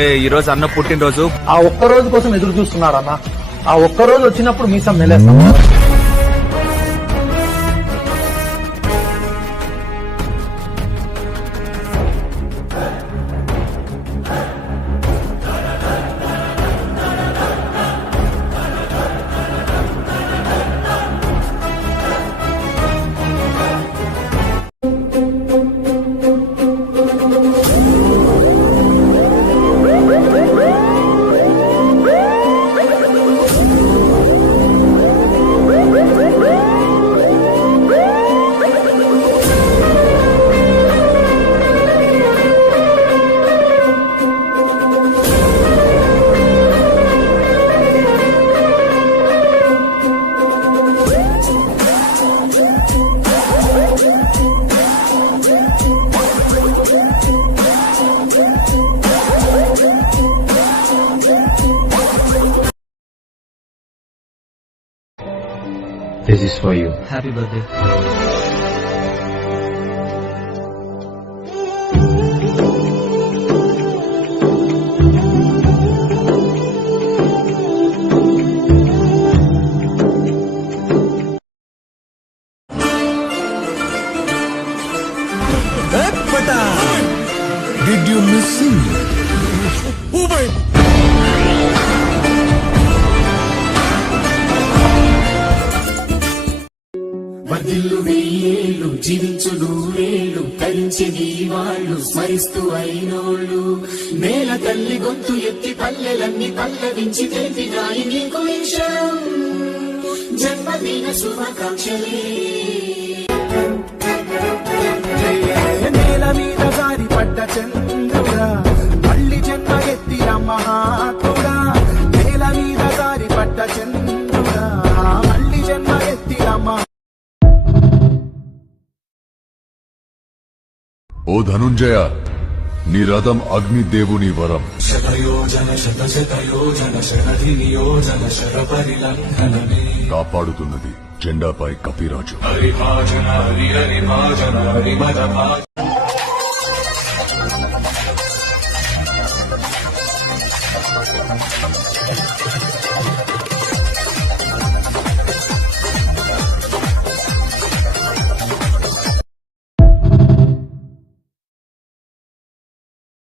ఈ రోజు అన్న పుట్టినరోజు. ఆ ఒక్క రోజు కోసం ఎదురు చూస్తున్నారన్న. ఆ ఒక్క రోజు వచ్చినప్పుడు మీసం మెలేస్తాం. This is for you. Happy birthday. Did you miss him? వర్ధిల్లు వెయ్యేళ్ళు జీవించు నూరేళ్ళు తరించి వాళ్ళు స్మరిస్తూ అయినోళ్ళు నేల తల్లి గొంతు ఎత్తి పల్లెలన్నీ పల్లవించి తెలిపినాయి నీకు విషయం జన్మదిన శుభాకాంక్షలే. నేల మీద జారి పడ్డ చంద్రుడా మళ్ళీ జన్మ ఎత్తిన మహాత్ముడా. నేల మీద జారి పడ్డ చంద్రుడా మళ్ళీ జన్మ ఎత్తిన ఓ ధనుంజయ, నీ రథం అగ్నిదేవుని వరం. శతయోజన శత శతయోజన శతధినియోజన శరపరిలంఘనమే కాపాడుతున్నది జెండాపై కపిరాజు. హరిభాజన హరి హరిభాజన హరిమద భాజన